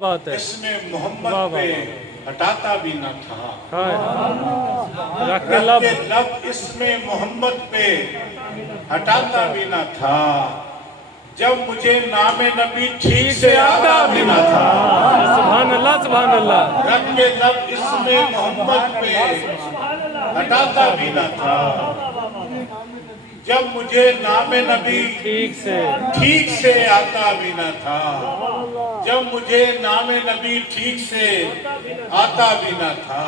بات ہے इसमें मोहम्मद पे हटाता भी न था। रख के रब के लब इसमें मोहम्मद पे हटाता भी न था। जब मुझे नामे नबी ठीक से आता भी न था। सुभान अल्लाह सुभान अल्लाह। रब के लब इसमें मोहम्मद पे हटाता भी न था। जब मुझे नामे नबी ठीक से आता भी न था। जब मुझे नामे नबी ठीक से आता भी न था।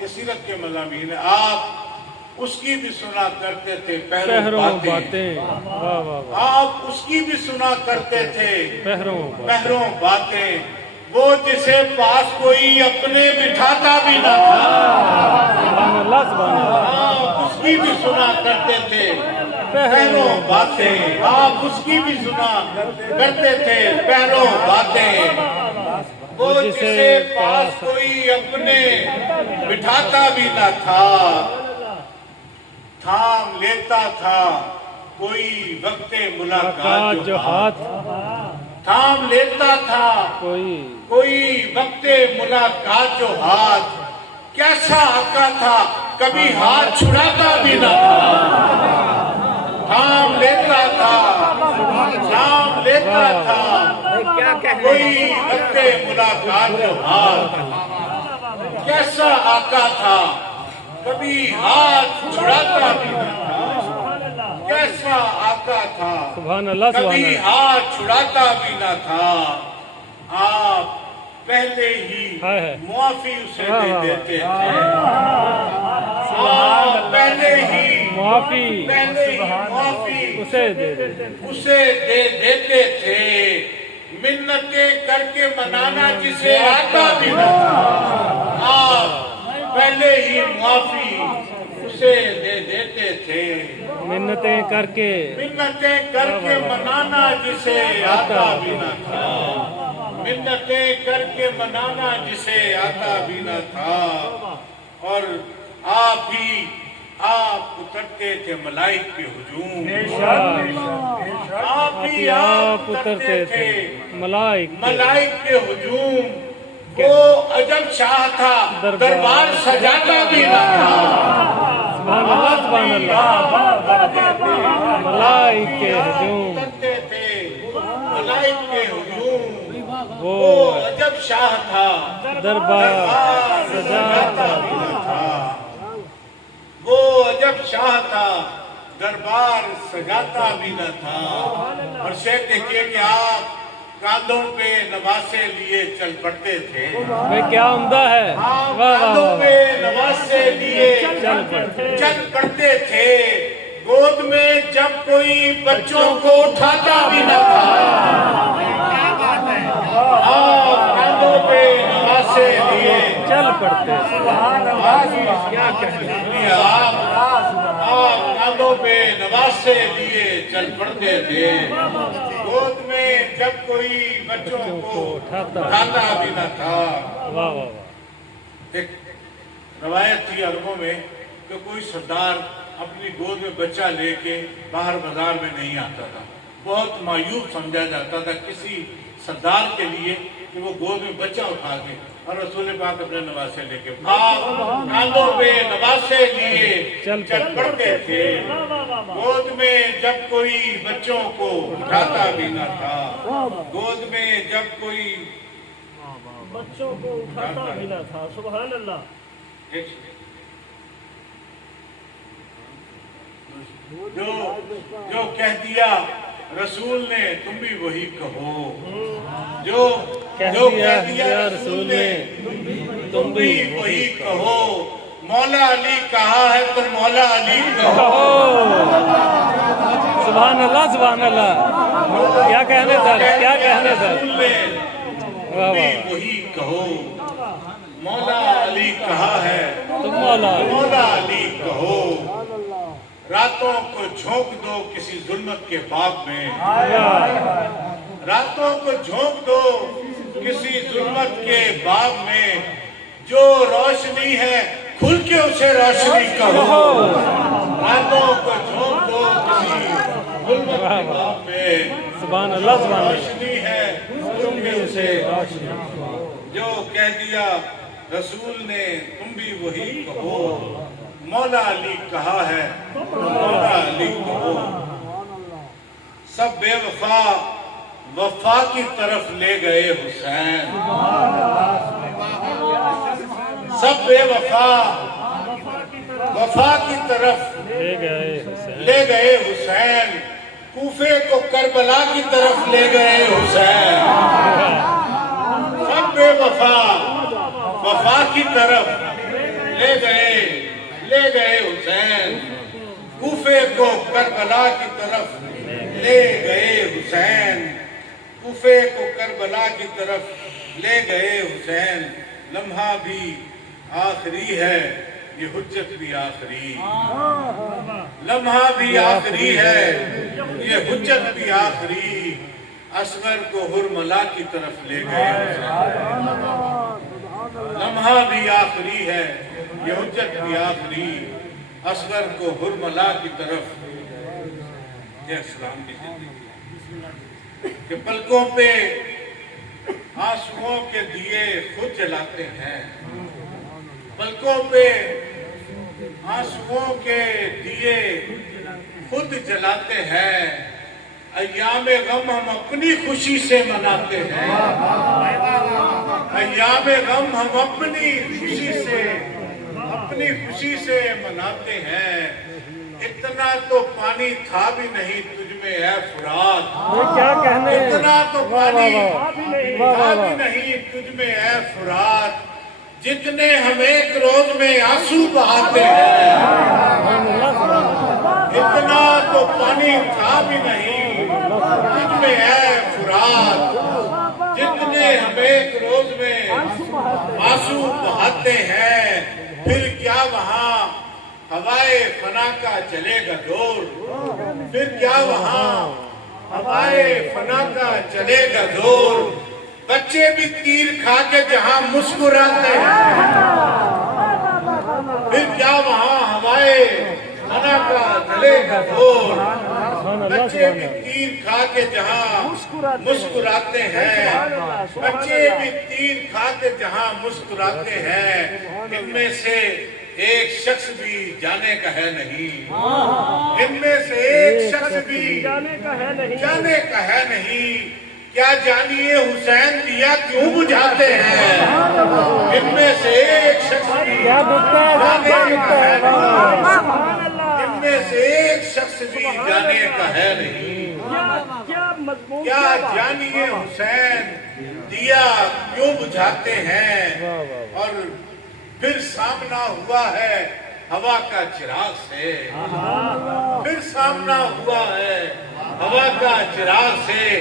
ये सीरत के मज़ामीन है। आप उसकी भी सुना करते थे पहरों बातें। वाह वाह। आप उसकी भी सुना करते थे पहरों बातें। वो जिसे पास कोई अपने बिठाता भी न था। सुभान अल्लाह सुभान अल्लाह। आप उसकी भी सुना करते थे पहरों बातें। आप उसकी भी सुना करते थे पहरों बातें। वो जिसे पास कोई अपने बिठाता भी न था। थाम लेता था कोई वक्ते मुलाकात जो हाथ। थाम लेता था कोई वक्ते मुलाकात जो हाथ। कैसा आका था कभी हाथ छुड़ाता भी न था। थाम लेता था कोई वक्ते मुलाकात जो हाथ। कैसा आका था कभी हाथ छुड़ाता भी न था। कैसा आका था कभी हाथ छुड़ाता भी न था। आप पहले ही मुआफी उसे दे देते थे। आप पहले ही मुआफी उसे दे देते थे। मिन्नतें करके मनाना जिसे आता भी न था। आप पहले ही मुआफी उसे दे देते थे। मिन्नतें करके मनाना जिसे आता भी न था। मिन्नतें करके मनाना जिसे आता भी न था। और आप उतरते थे मलाइक के हुजूम। आप उतरते थे मलाइक के हुजूम। वो अजब शाह था दरबार सजाता भी न था। सुभान अल्लाह सुभान अल्लाह। मलाइक के हुजूम उतरते थे मलाइक के हुजूम। वो अजब शाह था दरबार सजाता भी न था। वो अजब शाह था दरबार सजाता भी न था। और शेख देखिए कि आप कांधों पे नवासे लिए चल पड़ते थे। भाई क्या उम्दा है। कांधों पे नवासे लिए चल पड़ते थे। गोद में जब कोई बच्चों को उठाता भी न था। कांधों पे नवासे लिए चल पड़ते। क्या कहते आप कांधों पे नवासे लिए चल पड़ते थे। गोद में जब कोई बच्चों को उठाता भी न था। वाह वाह वाह। एक रवायत थी अरबों में कि कोई सरदार अपनी गोद में बच्चा लेके बाहर बाजार में नहीं आता था। बहुत मायूब समझा जाता था किसी सरदार के लिए कि वो गोद में बच्चा उठा के और रसूल पाक अपने नवासे लेके कांधों पे नवासे लिए चल पड़ते थे। गोद में जब कोई बच्चों को उठाता भी न था। गोद में जब कोई बच्चों को उठाता भी न था। सुभान अल्लाह। जो कह दिया रसूल ने तुम भी वही कहो। जो कह दिया रसूल ने तुम भी वही कहो। मौला अली कहा है तो मौला अली कहो। सुभान अल्लाह सुभान अल्लाह। क्या कहने सर क्या कहने सर। तुम भी वही कहो। मौला अली कहा है तुम मौला अली कहो। रातों को झोंक दो किसी जुल्मत के बाग में। रातों को झोंक दो किसी जुल्मत के बाग में। जो रोशनी है खुल के उसे रोशनी कहो। रातों को झोंक दो किसी जुल्मत के बाग में। सुभान अल्लाह सुभान अल्लाह। रोशनी है खुल के سے جو کہہ دیا رسول نے تم بھی وہی کہو مولا علی کہا ہے مولا علی کہو سب بے وفا وفا کی طرف لے گئے حسین سب بے وفا وفا کی طرف لے گئے حسین کوفے کو کربلا کی طرف لے گئے حسین سب بے وفا وفا کی طرف لے گئے حسین کوفے کو کربلا کی طرف لے گئے حسین کوفے کو کربلا کی طرف لے گئے حسین لمحہ بھی آخری ہے یہ حجت بھی آخری لمحہ بھی آخری ہے یہ حجت بھی آخری اصغر کو حرملا کی طرف لے گئے حسین لمحہ بھی آخری ہے یہ حجت بھی آخری اصغر کو حرملا کی طرف یہ اسلام کی زندگی کہ پلکوں پہ آنسوؤں کے دیے خود جلاتے ہیں پلکوں پہ آنسوؤں کے دیے خود جلاتے ہیں ایام غم ہم اپنی خوشی سے مناتے ہیں ایام غم ہم اپنی خوشی سے مناتے ہیں اتنا تو پانی تھا بھی نہیں تجھ میں اے فرات اتنا تو پانی تھا بھی نہیں تجھ میں اے فرات جتنے ہم ایک روز میں آنسو بہاتے ہیں اتنا تو پانی تھا بھی نہیں تجھ میں اے فرات جتنے ہم ایک روز میں آنسو بہاتے ہیں پھر کیا وہاں ہوائے فنا کا چلے گا دور پھر کیا وہاں ہوائے فنا کا چلے گا دور بچے بھی تیر کھا کے جہاں مسکراتے ہیں پھر کیا وہاں ہوائے فنا کا چلے گا دور بچے بھی تیر کھا کے جہاں مسکراتے ہیں بچے بھی تیر کھا کے جہاں مسکراتے ہیں ان میں سے ایک شخص بھی جانے کا ہے نہیں ان میں سے ایک شخص بھی جانے کا ہے نہیں کیا جانیے حسین دیا کیوں بجھاتے ہیں ان میں سے ایک شخص بھی جانے کا ہے نہیں ان میں سے ایک شخص بھی جانے کا ہے نہیں کیا جانیے حسین دیا کیوں بجھاتے ہیں اور پھر سامنا ہوا ہے ہوا کا چراغ سے پھر سامنا ہوا ہے ہوا کا چراغ سے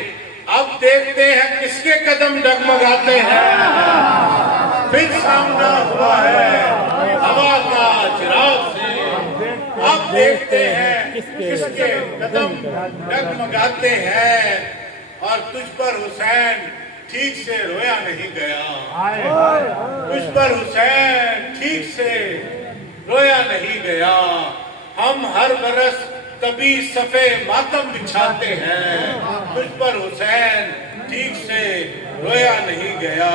اب دیکھتے ہیں کس کے قدم ڈگمگاتے ہیں پھر سامنا ہوا ہے ہوا کا چراغ سے اب دیکھتے ہیں کس کے قدم ڈگمگاتے ہیں اور تجھ پر حسین ٹھیک سے رویا نہیں گیا تجھ پر حسین ٹھیک سے رویا نہیں گیا ہم ہر برس کبھی صفے ماتم بچھاتے ہیں تجھ پر حسین ٹھیک سے رویا نہیں گیا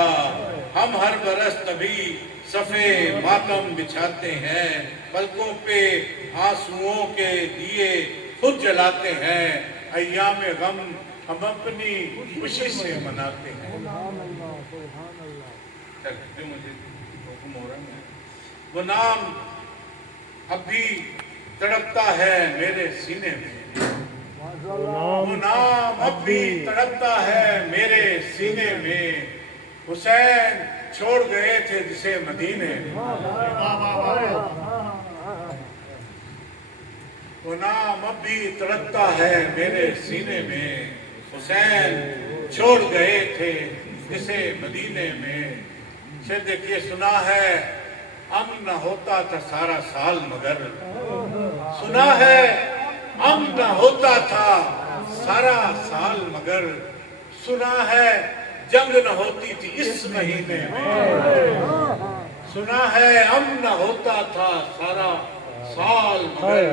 ہم ہر برس کبھی صفے ماتم بچھاتے ہیں پلکوں پہ آنسوؤں کے دیے خود جلاتے ہیں ایام غم ہم اپنی خوشی سے مناتے ہیں مجھے حکم ہو رہا ہے وہ نام اب بھی تڑپتا ہے میرے سینے میں وہ نام اب بھی تڑپتا ہے میرے سینے میں حسین چھوڑ گئے تھے جسے مدینے میں وہ نام اب بھی تڑپتا ہے میرے سینے میں حسین چھوڑ گئے تھے جسے مدینے میں پھر دیکھیے سنا ہے امن نہ ہوتا تھا سارا سال مگر سنا ہے امن نہ ہوتا تھا سارا سال مگر سنا ہے جنگ نہ ہوتی تھی اس مہینے میں سنا ہے امن نہ ہوتا تھا سارا سال مگر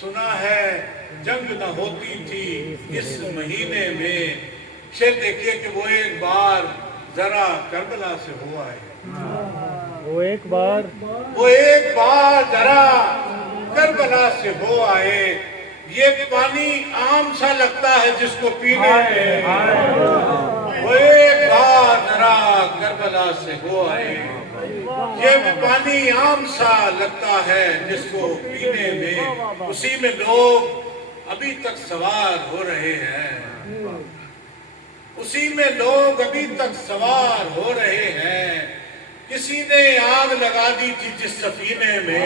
سنا ہے جنگ نہ ہوتی تھی اس مہینے میں शेर देखिए कि वो एक बार जरा करबला से हुआ है, वो एक बार जरा करबला से हो आए। ये पानी आम सा लगता है जिसको पीने में, वो एक बार जरा करबला से हो आए। ये पानी आम सा लगता है जिसको पीने में, उसी में लोग अभी तक सवार हो रहे हैं, उसी में लोग अभी तक सवार हो रहे हैं। किसी ने आग लगा दी थी जिस सफीने में,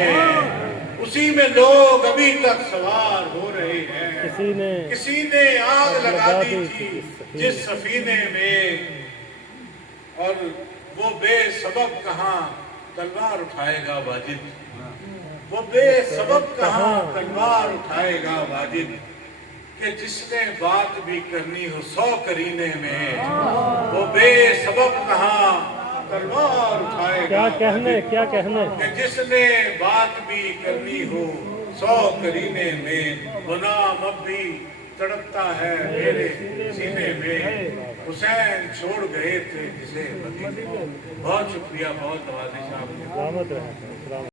उसी में लोग अभी तक सवार हो रहे हैं। किसी ने आग लगा दी थी जिस सफीने में, और वो बेसबब कहाँ तलवार उठाएगा वाजिद, वो बेसबब कहाँ तलवार उठाएगा वाजिद, कि जिसने बात भी करनी हो 100 करीने में, वो बेसबब कहाँ तलवार उठाएगा। क्या कहने कि जिसने बात भी करनी हो 100 करीने में, वो नाम अब भी तड़पता है मेरे सीने में, हुसैन छोड़ गए थे जिसे मदीने। बहुत शुक्रिया, बहुत नवाज़िश आपने।